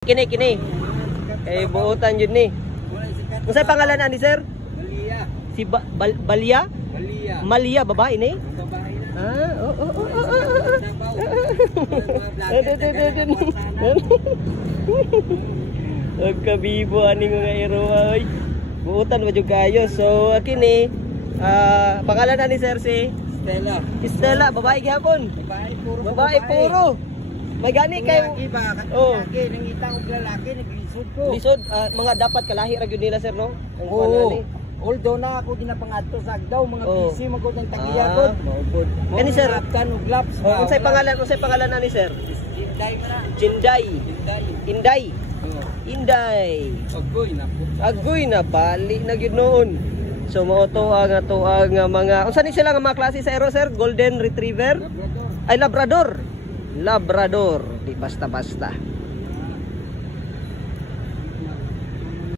Kini. Eh buutan yun ni. Unsay pangalan ani sir? Malia. Si Balia? Malia. Malia babae ni? Babae na. Ah, Kabibo ani nga ero ay. Buutan mo jud kayo. So kini pangalan ani sir si Stella. Stella, babae gihapon. Babae puro. Babae puro. May gani kayo. Oh. Lagi nangita og lalaki naglisod ko. Lisod mga dapat kalahi ra gyud nila sir no. Oo. Although na ako ginapangadto sa agdaw mga busy magod ng tagiyagod. Maugod. Kani sir, Kaptan og gloves. unsay pangalan ani sir? Jinday man. Jinday. Inday. Inday. Agoy na po. Agoy na bali na gyud noon. So mao to ang mga unsa ni sila nga mga klase sa ero sir? Golden Retriever? Ay Labrador. Labrador, di basta-basta.